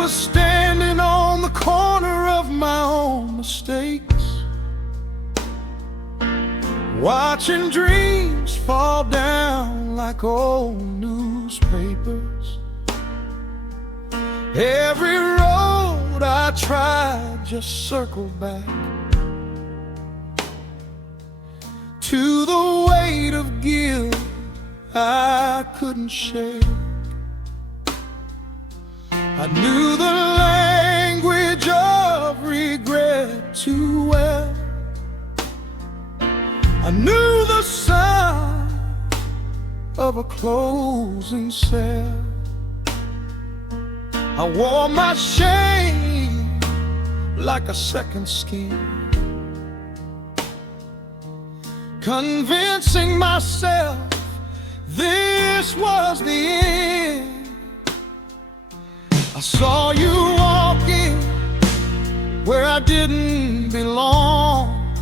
was standing on the corner of my own mistakes, watching dreams fall down like old newspapers. Every road I tried just circled back to the weight of guilt I couldn't shake. I knew the language of regret too well. I knew the sound of a closing cell. I wore my shame like a second skin, convincing myself this was the end. I saw you walking where I didn't belong.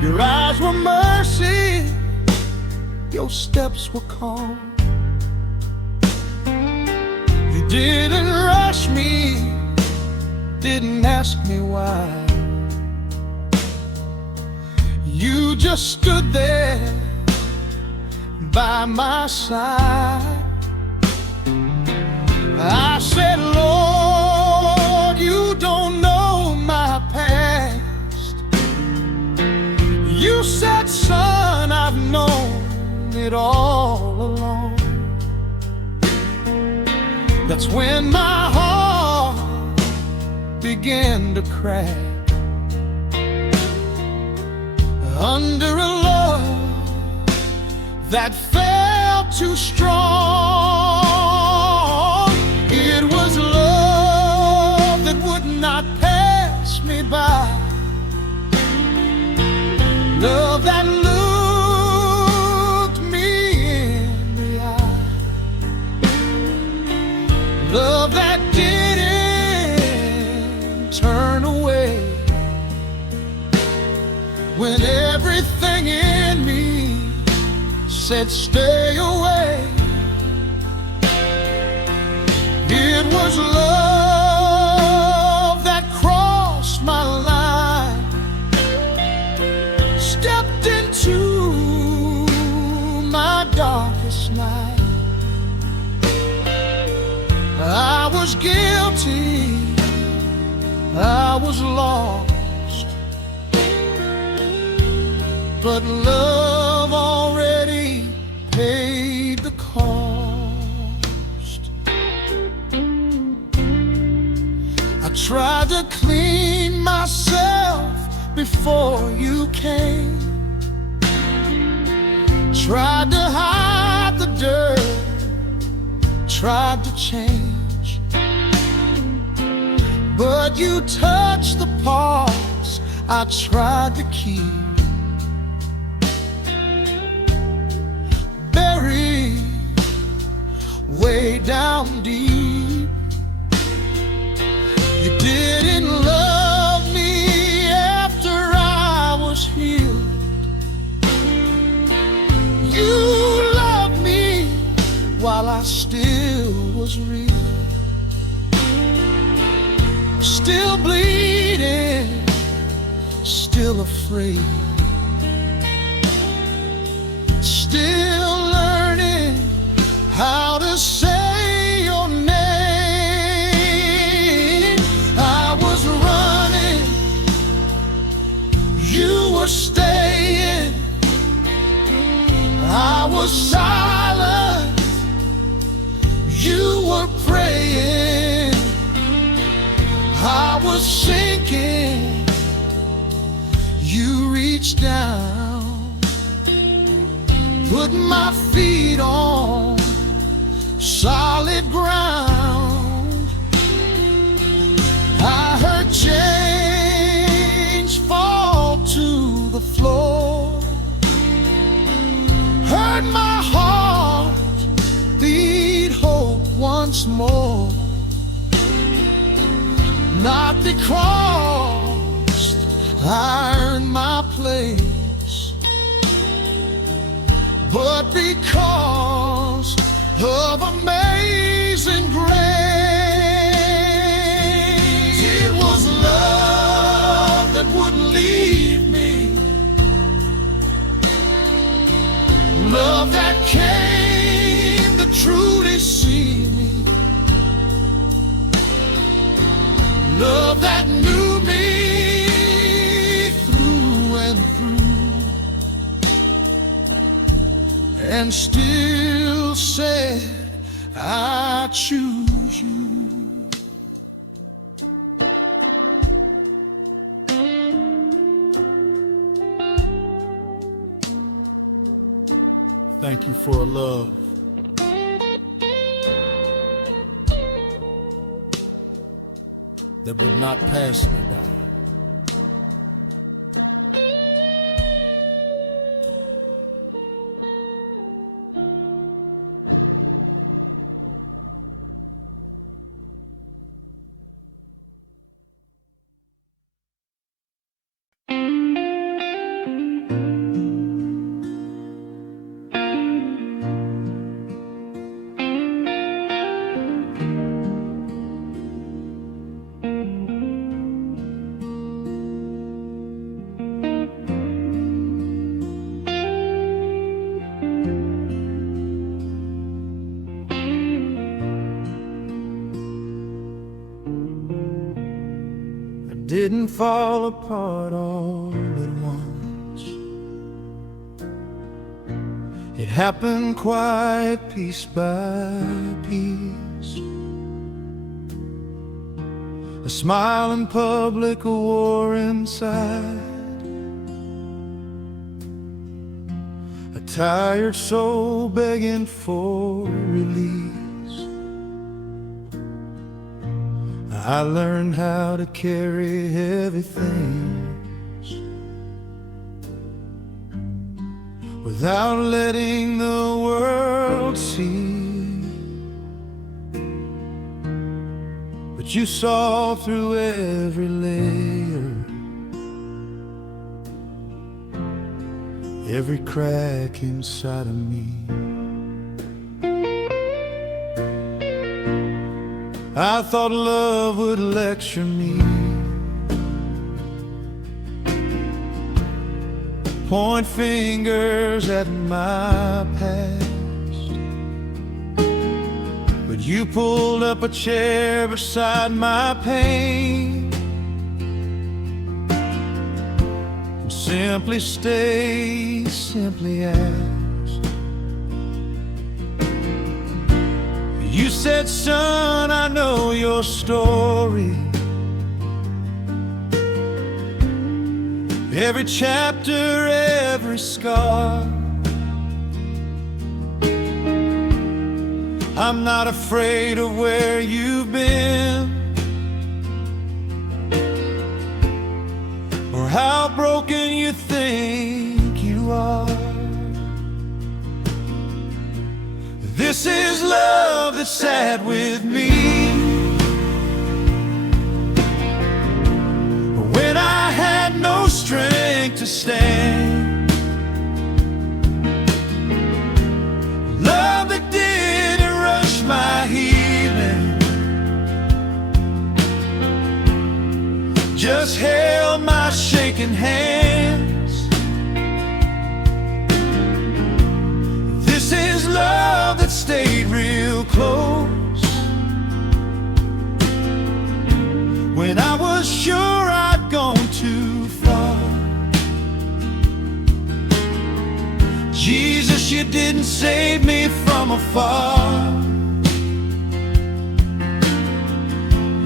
Your eyes were mercy, your steps were calm. You didn't rush me, didn't ask me why. You just stood there by my side. I said, Lord, you don't know my past. You said, son, I've known it all along. That's when my heart began to crack under a love that felt too strong. It was love that would not pass me by, love that looked me in the eye, love that didn't turn away when everything in me said stay away. It was love that crossed my line, stepped into my darkest night. I was guilty, I was lost, but love already paid the cost. I tried to clean myself before you came, tried to hide the dirt, tried to change, but you touched the parts I tried to keep, buried way down deep. You didn't love me after I was healed. You loved me while I still was real, still bleeding, still afraid, still learning how to say your name. I was running, you were staying. I was silent, you were praying. I was sinking, you reached down, put my feet on solid ground. I heard chains fall to the floor, heard my heart beat hope once more. Not because I earned my place, but because of amazing grace. came to truly see me. Love that knew me through and through, and still said, I choose you. Thank you for a love that would not pass me by. Didn't fall apart all at once. It happened quiet, piece by piece. A smile in public, a war inside. A tired soul begging for release. I learned how to carry heavy things without letting the world see. But you saw through every layer, every crack inside of me. I thought love would lecture me, point fingers at my past. But you pulled up a chair beside my pain and simply stay, simply ask. You said, son, I know your story. Every chapter, every scar. I'm not afraid of where you've been or how broken you think you are. This is love that sat with me when I had no strength to stand. Love that didn't rush my healing, just held my shaking hands. This is love that stayed real close when I was sure I'd gone too far. Jesus, you didn't save me from afar.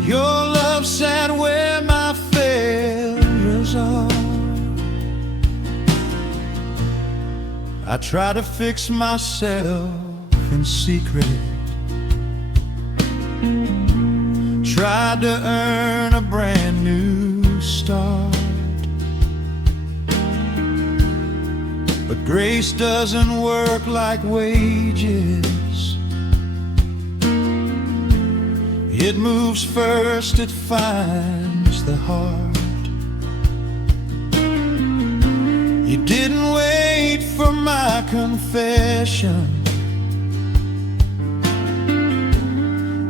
Your love sat where my failures are. I try to fix myself in secret, tried to earn a brand new start, but grace doesn't work like wages. It moves first, it finds the heart. You didn't wait for my confession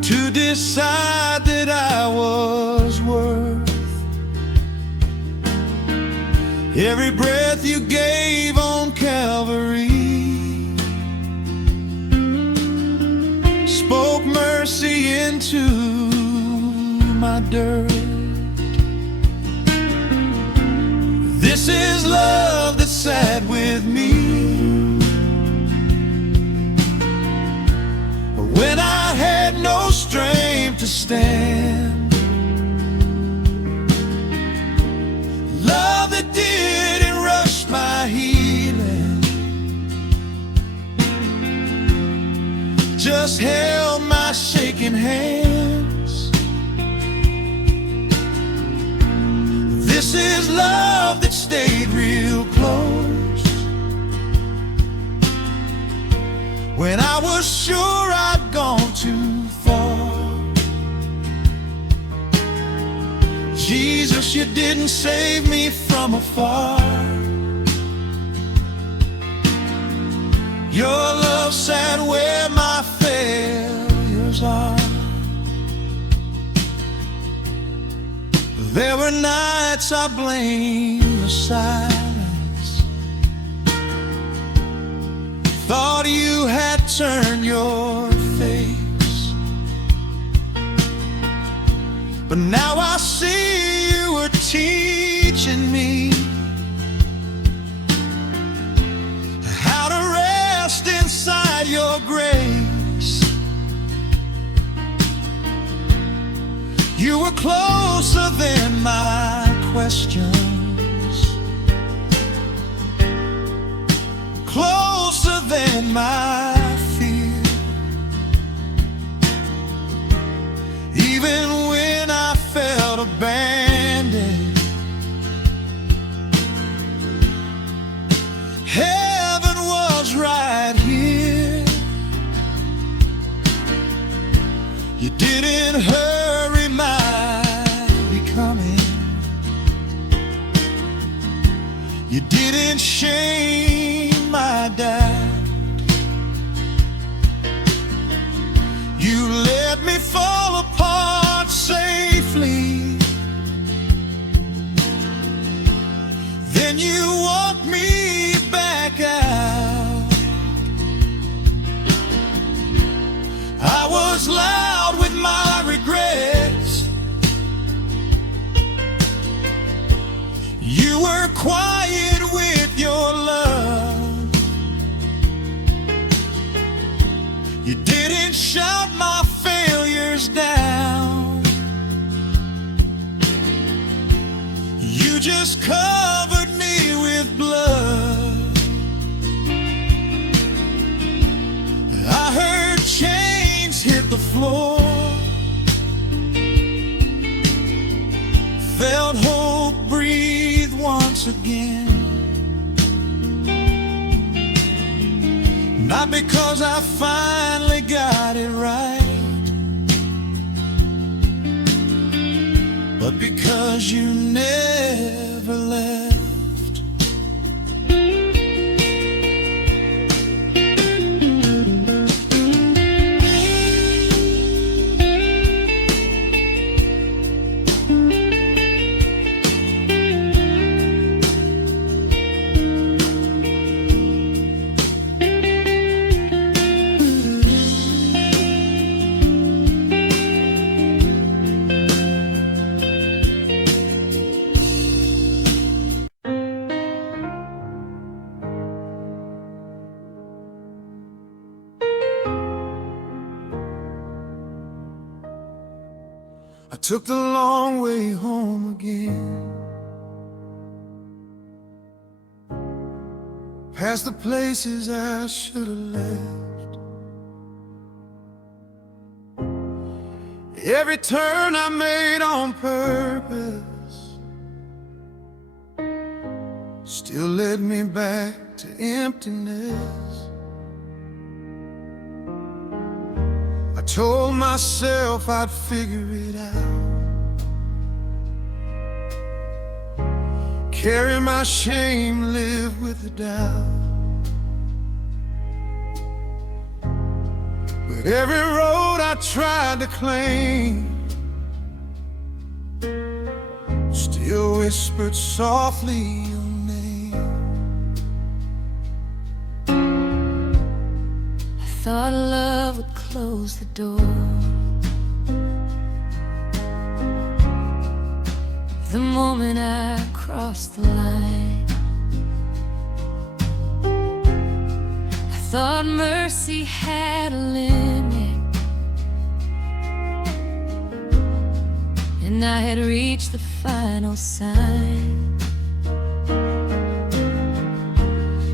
to decide that I was worth every breath you gave on Calvary. spoke mercy into my dirt. This is love that sat with me when I had no strength to stand. Love that didn't rush my healing, just held my shaking hands. This is love that stayed real close when I was sure I'd gone too far. Jesus, you didn't save me from afar. Your love sat where my failures are. There were nights I blamed the silence, thought you had turned your face. But now I see you were teaching me how to rest inside your grace. You were closer than my questions, closer than my fear. Even when I felt abandoned, heaven was right here. You didn't hurry my becoming, you didn't shame my doubt. You let me fall apart safely, then you walked me back out. I was loud with my regrets, you were quiet with your love. You didn't shout my failures down, you just covered me with blood. I heard chains hit the floor, felt hope breathe once again. Not because I finally got it right, but because you never left. I took the long way home again, past the places I should have left. Every turn I made on purpose still led me back to emptiness. I told myself I'd figure it out, carry my shame, live with the doubt. But every road I tried to claim still whispered softly your name. thought love would close the door. The moment I crossed the line, I thought mercy had a limit, and I had reached the final sign.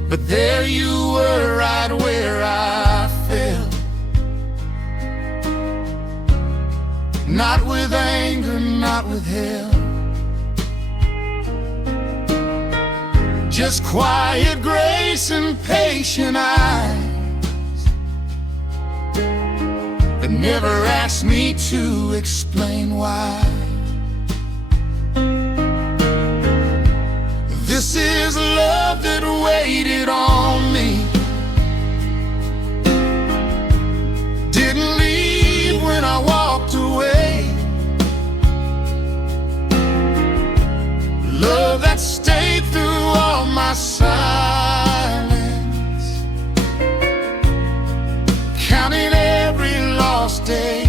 But there you were, right where I fell, not with anger, not with hell, just quiet grace and patient eyes that never asked me to explain why. This is love that waited on me, didn't leave when I walked away. Love that stayed through all my silence, counting every lost day.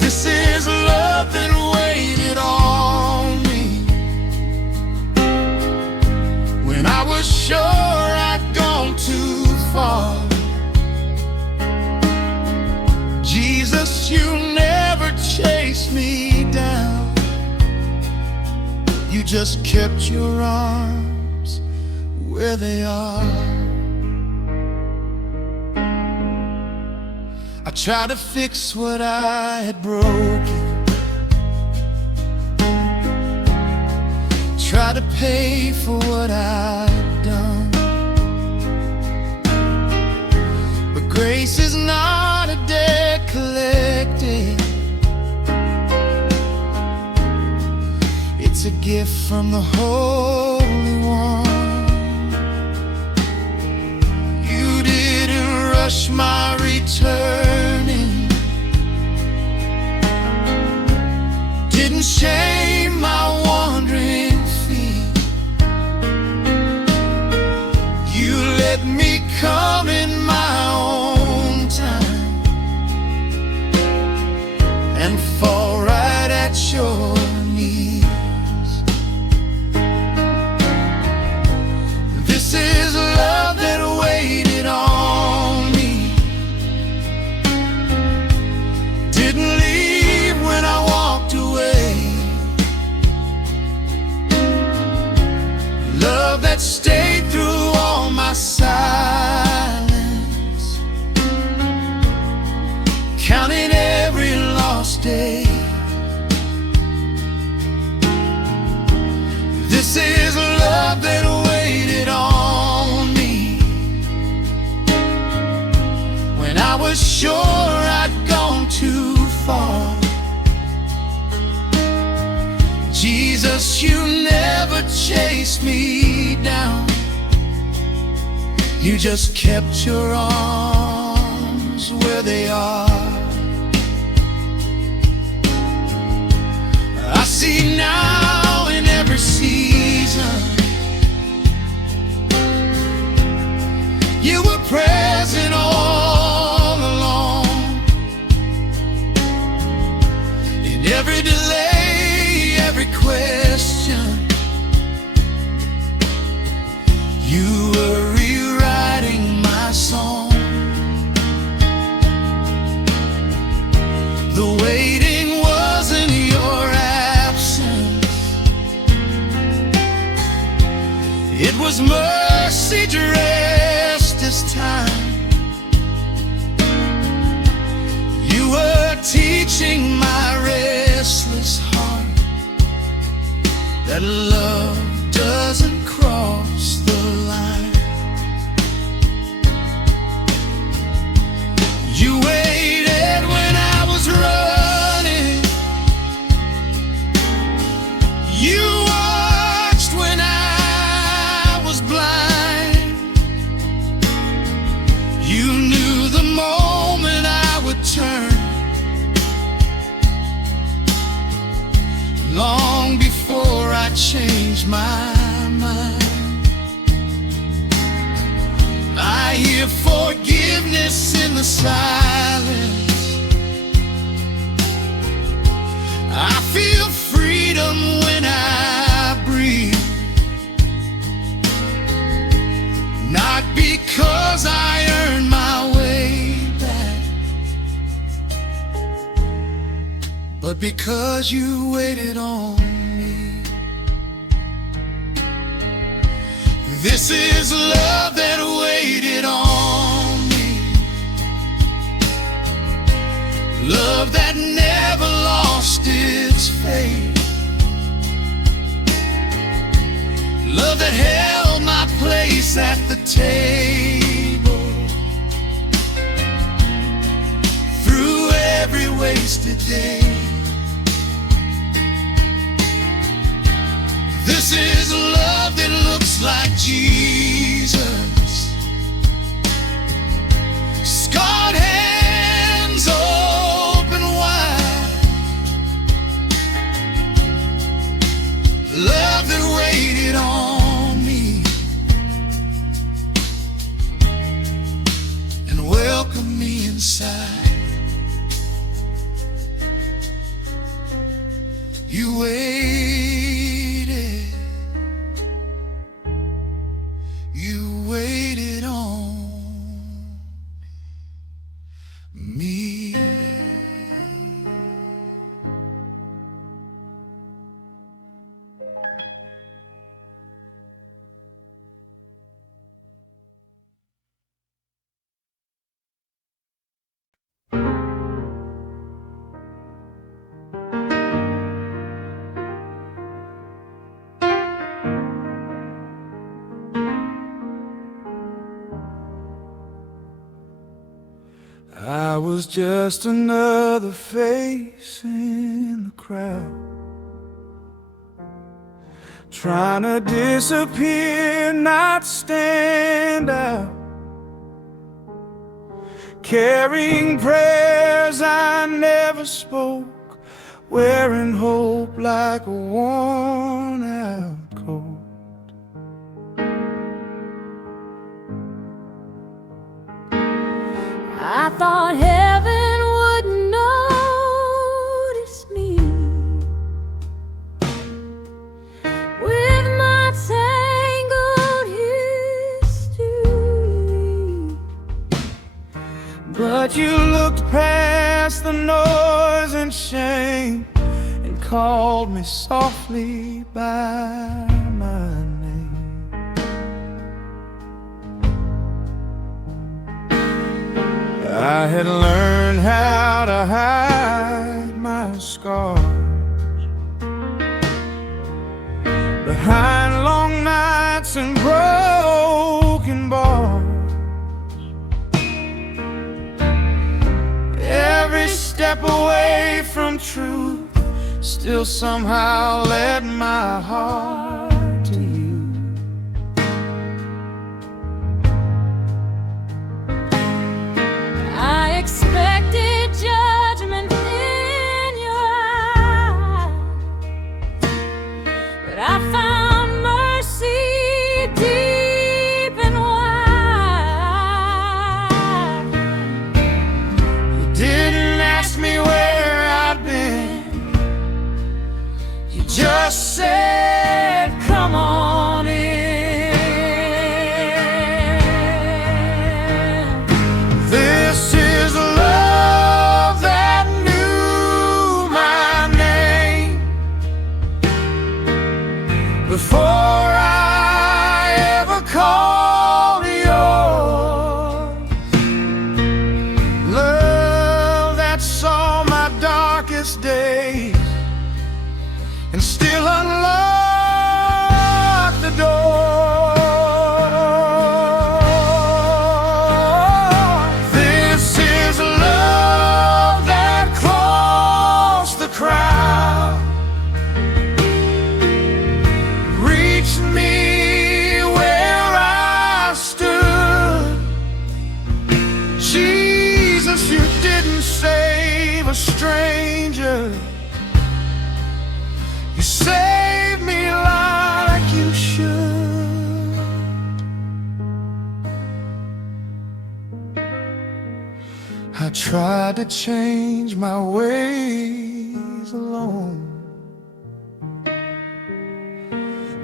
This is love that waited on me when I was sure I'd gone too far. Jesus, you never chased me down, you just kept your arms where they are. I tried to fix what I had broken, tried to pay for what I'd done, but grace is not a debt collected, it's a gift from the Holy One. You didn't rush my returning, didn't shame my wandering feet. You let me come in my own time and fall right at your knees. This is love that waited on me, didn't leave when I walked away. Love that stayed through all my silence, counting every lost day. This is love that waited on me when I was sure I'd gone too far. Jesus, you never chased me down, you just kept your arms where they are. I see now in every season you were present all along. In every delay, every question, you were rewriting my song. The waiting wasn't your absence, it was mercy dressed as time. You were teaching my restless heart that love doesn't cross the line. You waited when I was running, you watched when I was blind. You knew the moment I would turn, long before I changed my mind. silence. I feel freedom when I breathe, not because I earned my way back, but because you waited on me. This is love that waited on me, love that never lost its faith, love that held my place at the table through every wasted day. This is love that looks like Jesus, scarred hands open wide, love that waited on me and welcomed me inside. You waited, you waited on me. I was just another face in the crowd, trying to disappear, not stand out, carrying prayers I never spoke, wearing hope like a worn-out coat. I thought heaven would notice me with my tangled history, But you looked past the noise and shame and called me softly by my name. I had learned how to hide my scars behind long nights and broken bars. Every step away from truth still somehow led my heart to you. I expected judgment in your eyes, but I found mercy deep and wide. You didn't ask me where I'd been, you just said, come on in. This is love that knew my name before I ever called yours. Love that saw my darkest days and still unlocked the door. This is love that crossed the crowd, reached me where I stood. Jesus, you didn't save a stranger, you saved me like you should. I tried to change my ways alone,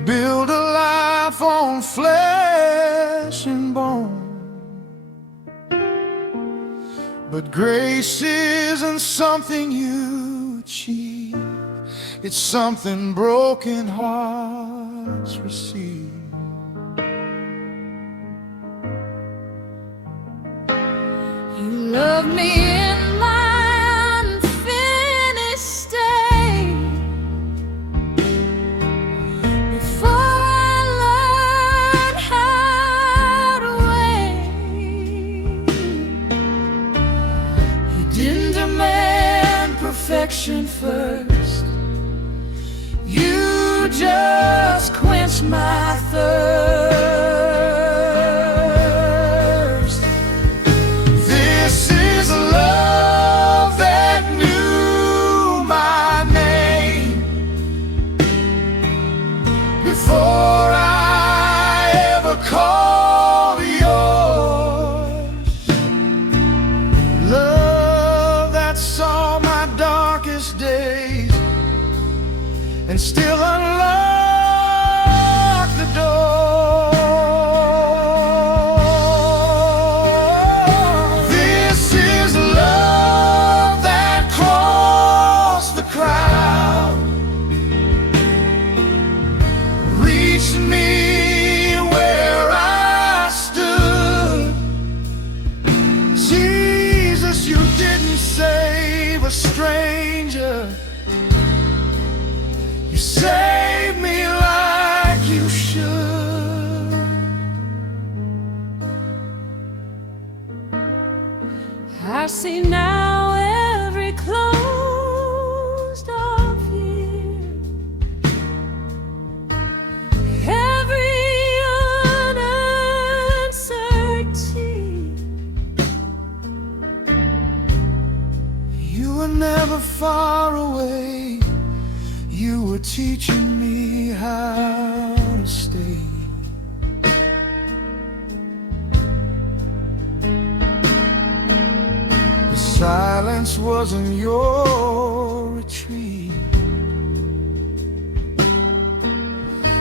build a life on flesh and bone. But grace isn't something you achieve, it's something broken hearts receive. You love me in my unfinished state. Before I learned how to wait, you didn't demand perfection first. You just quenched my thirst. Before I ever call yours, love that saw my darkest days and still unlocked the door. This is love that crossed the crowd, reached me where I stood. Jesus, you didn't save a stranger, you saved me like you should. I see now every closed off fear, every uncertainty. You were never far away, you were teaching me how to stay. The silence wasn't your retreat,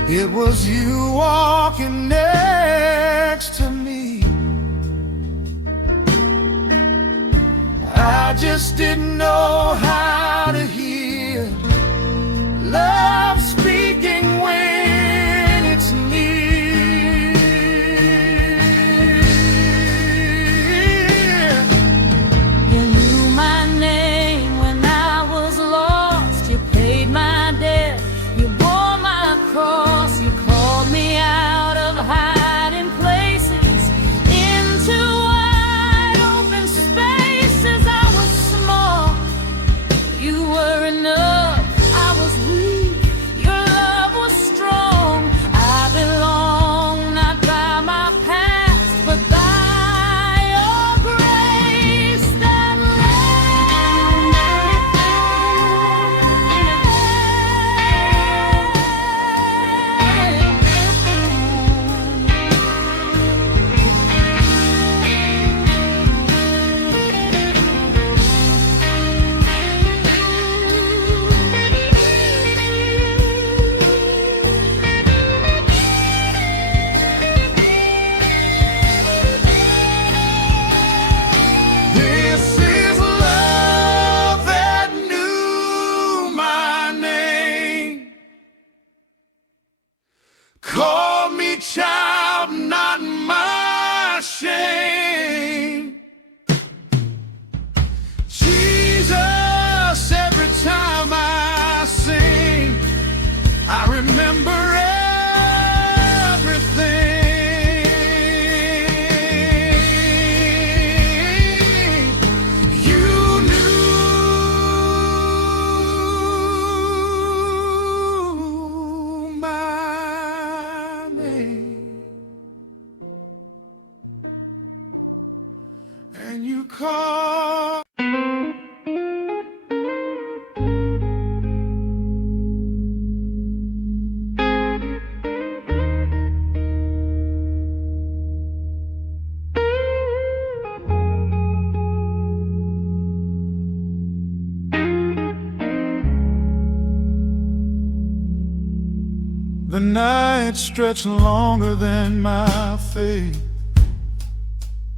it was you walking next to me. I just didn't know how to hear love speaking when it's near. You knew my name when I was lost. You paid my debt, you bore my cross. You called me out of hiding places into wide open spaces. I was small, you were enough. I was weak, your love was strong. I belong not by my past, but by your grace that This is love that knew my name, called me child, not my shame. Jesus, every time I sing, I remember everything. You knew my name, and you called. The night stretched longer than my faith.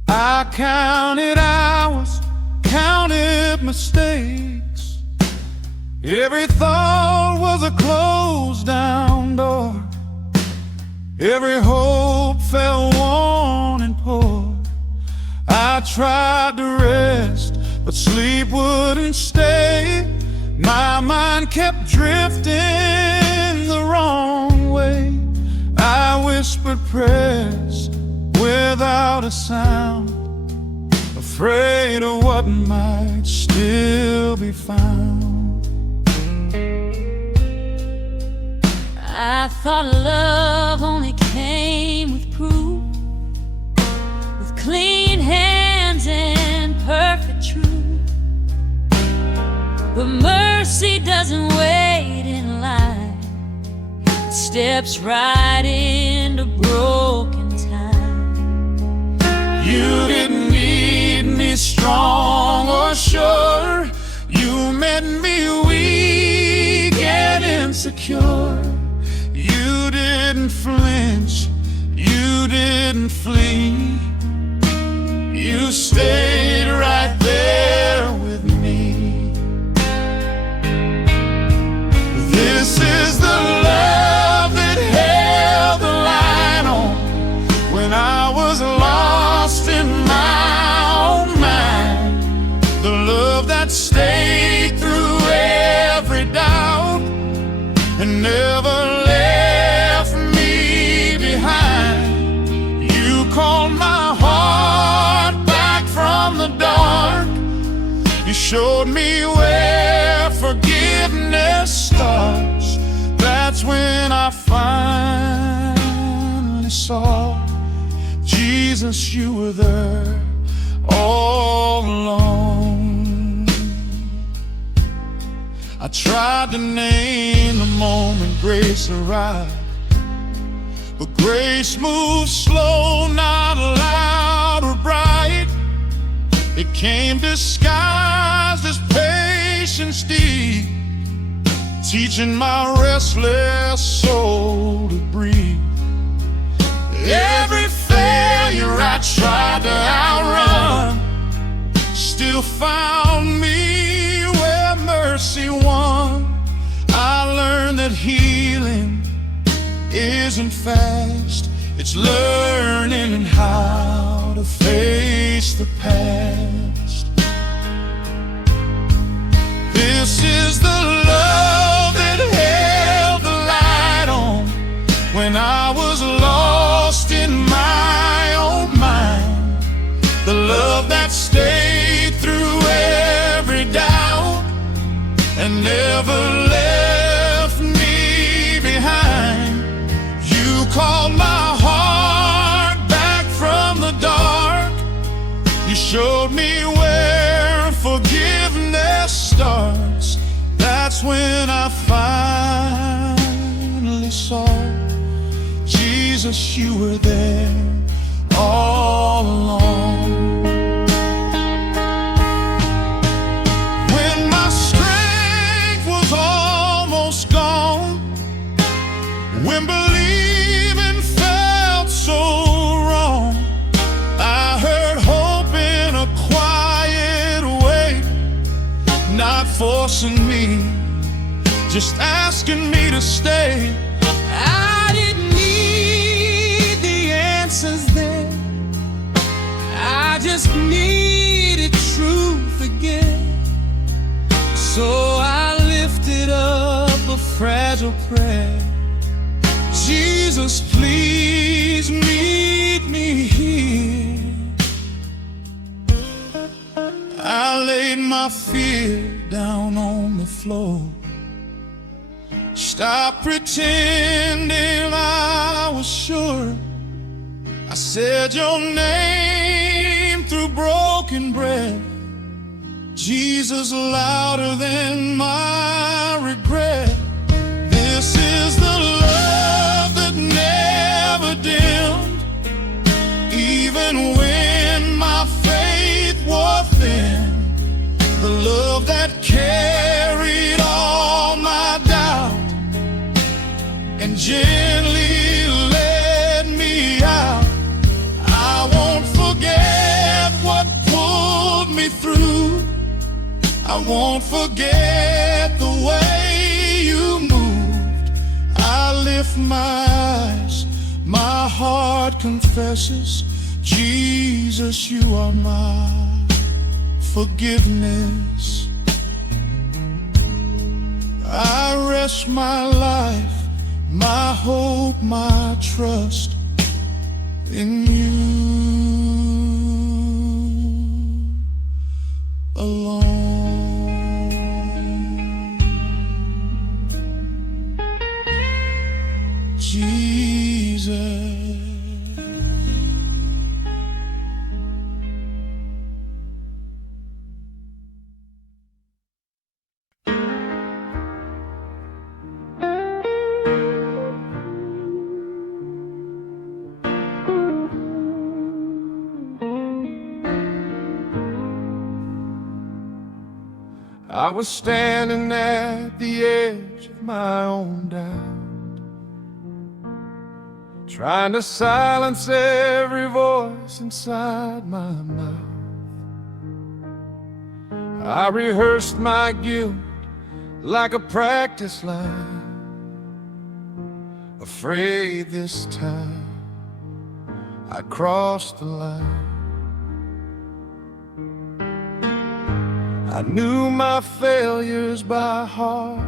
I counted hours, counted mistakes. Every thought was a closed down door. Every hope fell worn and poor. I tried to rest, but sleep wouldn't stay. My mind kept drifting the wrong way. I whispered prayers without a sound, afraid of what might still be found. I thought love only came with proof, with clean hands and perfect truth. But mercy doesn't wait in line, it steps right into broken time. You didn't need me strong or sure. You met me weak and insecure. You didn't flinch, you didn't flee. You stayed right there with me. This is the love that held the line on when I was lost in my own mind. The love that stayed through every doubt and never left me behind. You called my heart back from the dark. You showed me where forgiveness starts. That's when I finally saw Jesus, you were there all along. I tried to name the moment grace arrived, but grace moves slow, not loud or bright. It came disguised as patience deep, teaching my restless soul to breathe. Every failure I tried to outrun still found me where mercy won. I learned that healing isn't fast, it's learning how to face the past. This is the love that held the light on when I was lost in my own mind. The love that stayed through every doubt and never left me behind. You called my heart back from the dark. You showed me where forgiveness starts. That's when I finally saw Jesus, you were there all along. When my strength was almost gone, when believing felt so wrong, I heard hope in a quiet way, not forcing me, just asking me to stay. I didn't need the answers then, I just needed truth again. So I lifted up a fragile prayer. Jesus, please meet me here. I laid my fear down on the floor. Stop pretending I was sure. I said your name through broken bread. Jesus, louder than my regret. This is the love that never dimmed, even when my faith was thin. The love that carried all my doubt and me through. I won't forget the way you moved. I lift my eyes, my heart confesses, Jesus, you are my forgiveness. I rest my life, my hope, my trust in you alone. Jesus. I was standing at the edge of my own doubt, trying to silence every voice inside my mouth. I rehearsed my guilt like a practice line, afraid this time I'd crossed the line. I knew my failures by heart,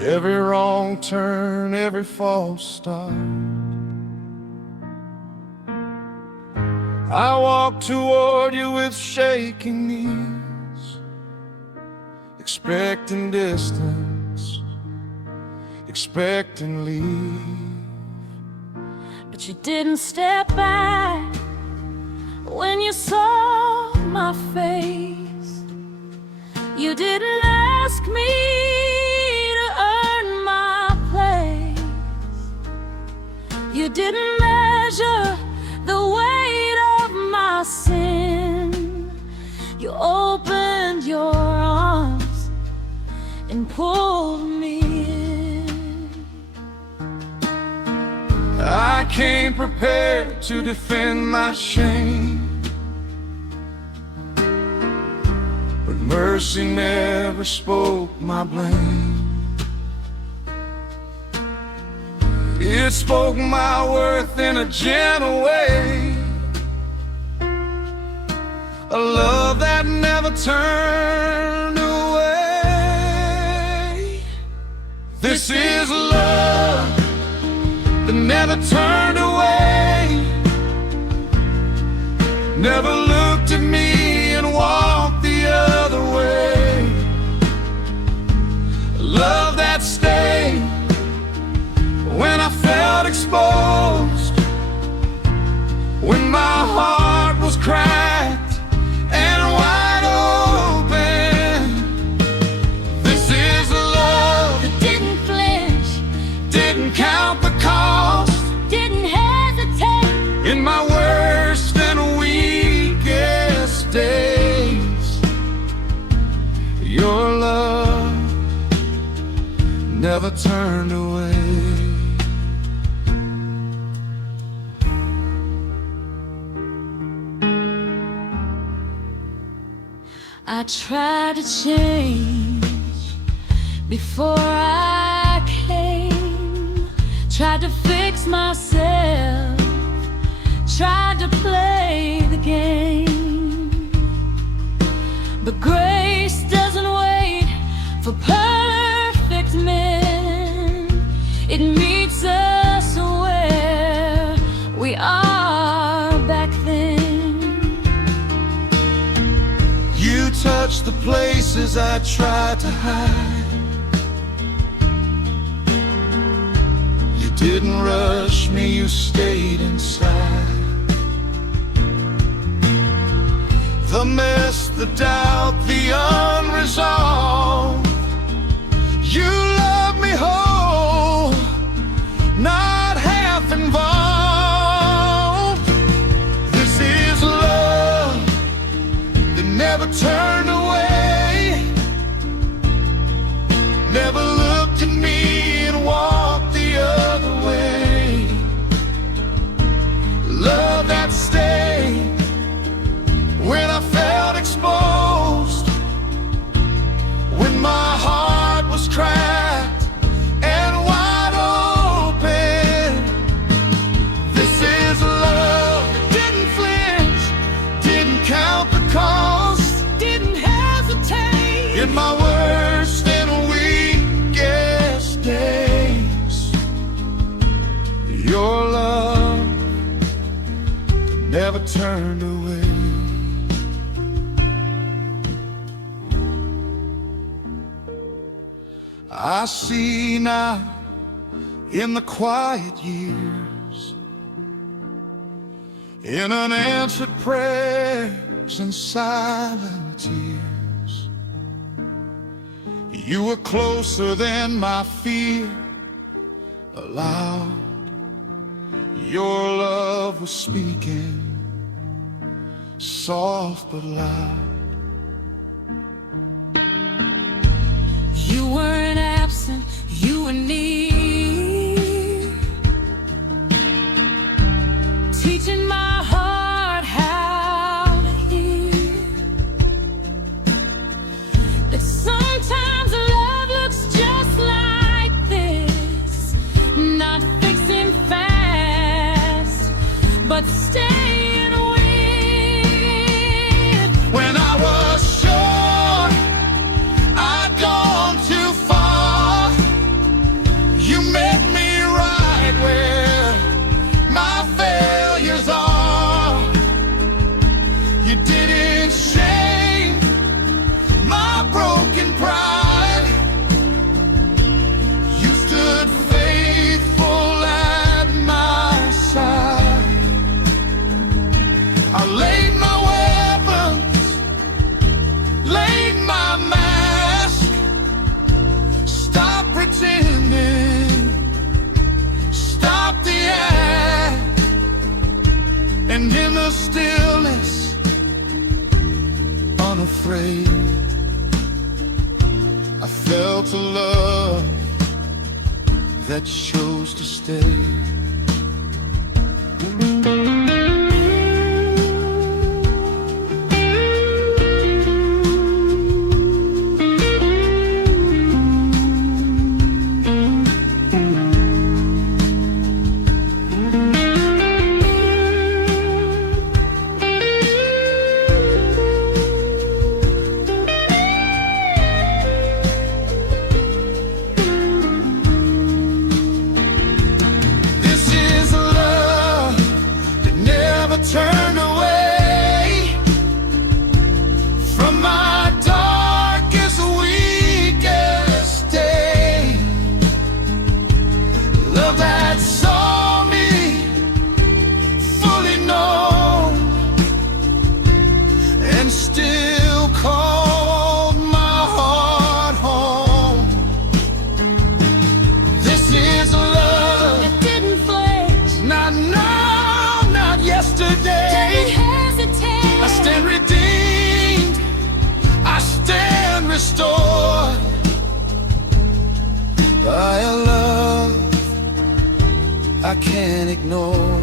every wrong turn, every false start. I walked toward you with shaking knees, expecting distance, expecting leave. But you didn't step back when you saw my face. You didn't ask me to earn my place. You didn't measure the weight of my sin. You opened your arms and pulled me in. I came prepared to defend my shame, but mercy never spoke my blame. It spoke my worth in a gentle way, a love that never turned away. This is love that never turned away, never looked at me and walked the other way. Love that stayed when I felt exposed, when my heart was cracked and wide open. This is love that didn't flinch, didn't count the cost, didn't hesitate in my worst and weakest days. Your love never turned away. I tried to change before I came, tried to fix myself, tried to play the game. But grace doesn't wait for perfect men. It meets us where we are back then. You touched the places I tried to hide. You didn't rush me, you stayed inside. The mess, the doubt, the unresolved. You love me whole, not half involved. This is love that never turned away, never looked at me and walked the other way. Love that stayed turned away. I see now in the quiet years, in unanswered prayers and silent tears, you were closer than my fear allowed. Your love was speaking, soft but loud. You weren't absent, you were near, teaching my heart how to hear that sometimes love looks just like this, not fixing fast, but staying with. When I was sure I'd gone too far, you met me right where my failures are. You didn't shame my broken pride. You stood faithful at my side. I laid my weapons, laid my mask, stop pretending, stop the act, and in the stillness, unafraid, I felt a love that chose to stay. Turned away from my darkest, weakest day. Love that saw me fully known and still called my heart home. This is a love It didn't flinch, not now, not yesterday. didn't hesitate. I stand redeemed, I stand restored by a love I can't ignore.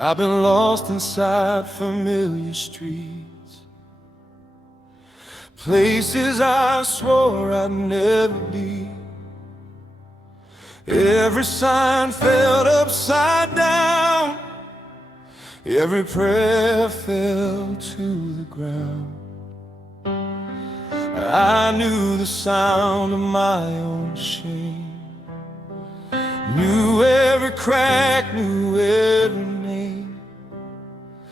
I've been lost inside familiar streets, places I swore I'd never be. Every sign fell upside down, every prayer fell to the ground. I knew the sound of my own shame, knew every crack, knew every name.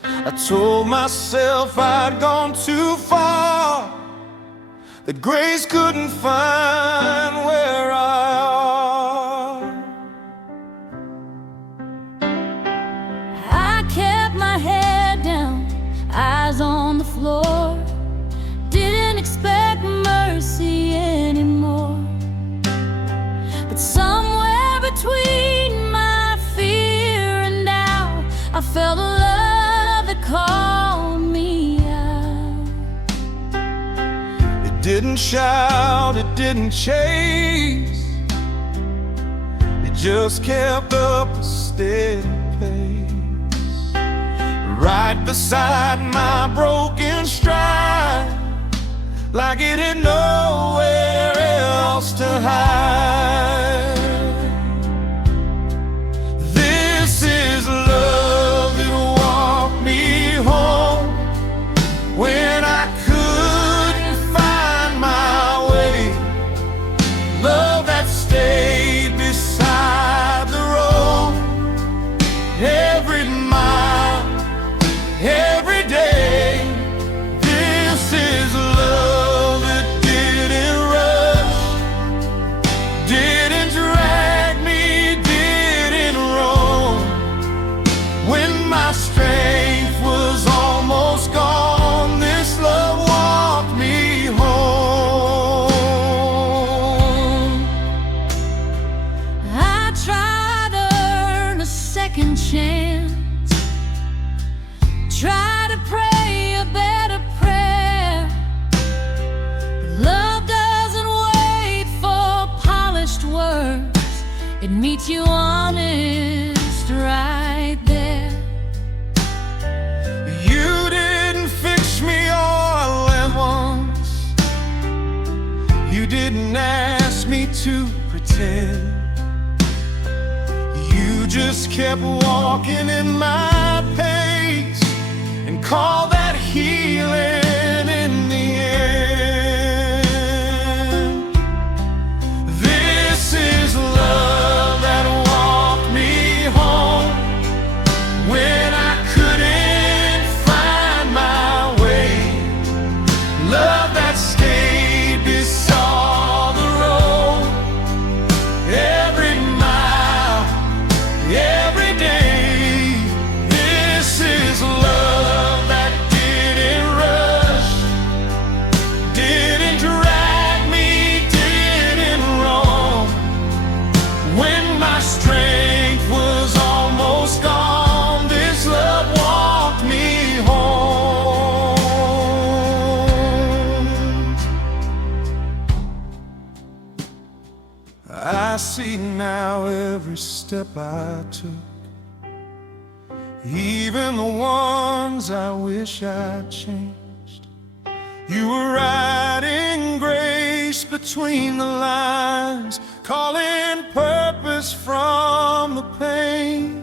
I told myself I'd gone too far, that grace couldn't find where I are. I kept my head down, eyes on the floor, didn't expect mercy anymore. But somewhere between my fear and doubt, I felt a love that called me out. It didn't shout, it didn't chase, it just kept up a steady pace. Right beside my broken stride, like it had nowhere else to hide. This is love that walked me home when I couldn't find my way. Love that stayed beside the road every mile, every day. This is love that didn't rush, didn't drag me, didn't roam. When my strength was almost gone, this love walked me home. I tried to earn a second chance, try to pray a better prayer, but love doesn't wait for polished words. It meets you honest right there. You didn't fix me all at once. You didn't ask me to pretend. You just kept walking in my pace and call that healing in the end. This is love that walked me home when I couldn't find my way. Love that stayed beside the road every mile, every day. This is love that didn't rush, didn't drag me, didn't roam. When my strength was almost gone, this love walked me home. I see now every step I took, even the ones I wish I'd changed. You were writing grace between the lines, calling purpose from the pain.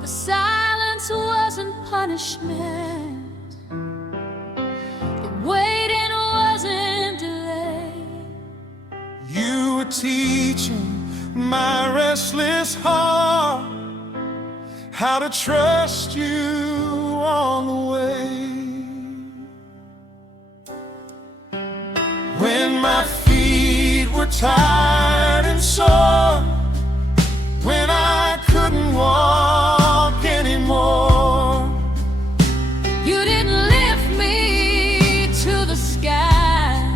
The silence wasn't punishment, the waiting wasn't delay. You were teaching my restless heart how to trust you on the way. When my feet were tired and sore, when I couldn't walk anymore, You didn't lift me to the sky,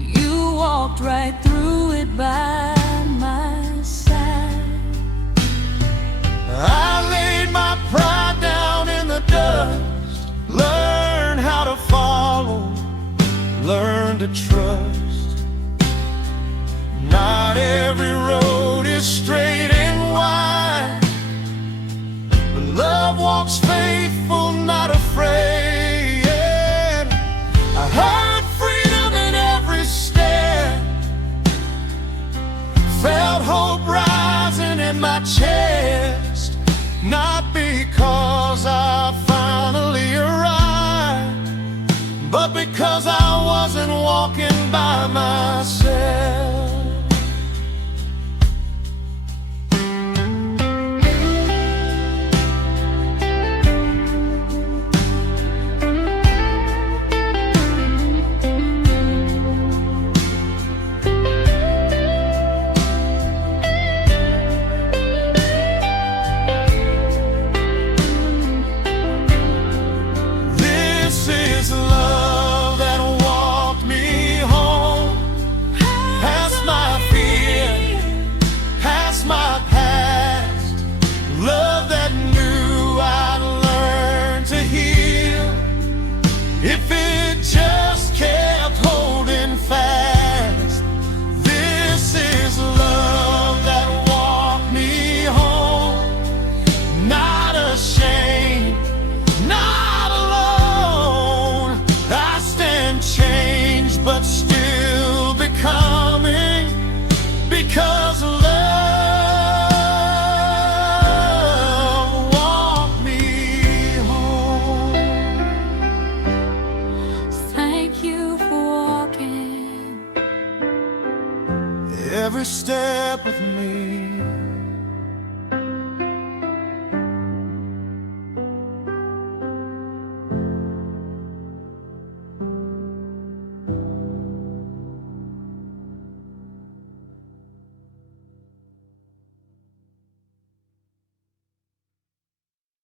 you walked right through it by my side. I laid my pride down in the dust, learned how to follow, learn to trust. Not every road is straight and wide, but love walks faithful, not afraid. I heard freedom in every step, felt hope rising in my chest. Not because I finally arrived, but because I wasn't walking by myself. This is love that walked me home, past my fear, past my past. Love that knew I'd learn to heal if it just kept holding fast. This is love that walked me home, not ashamed, not alone. I every step with me.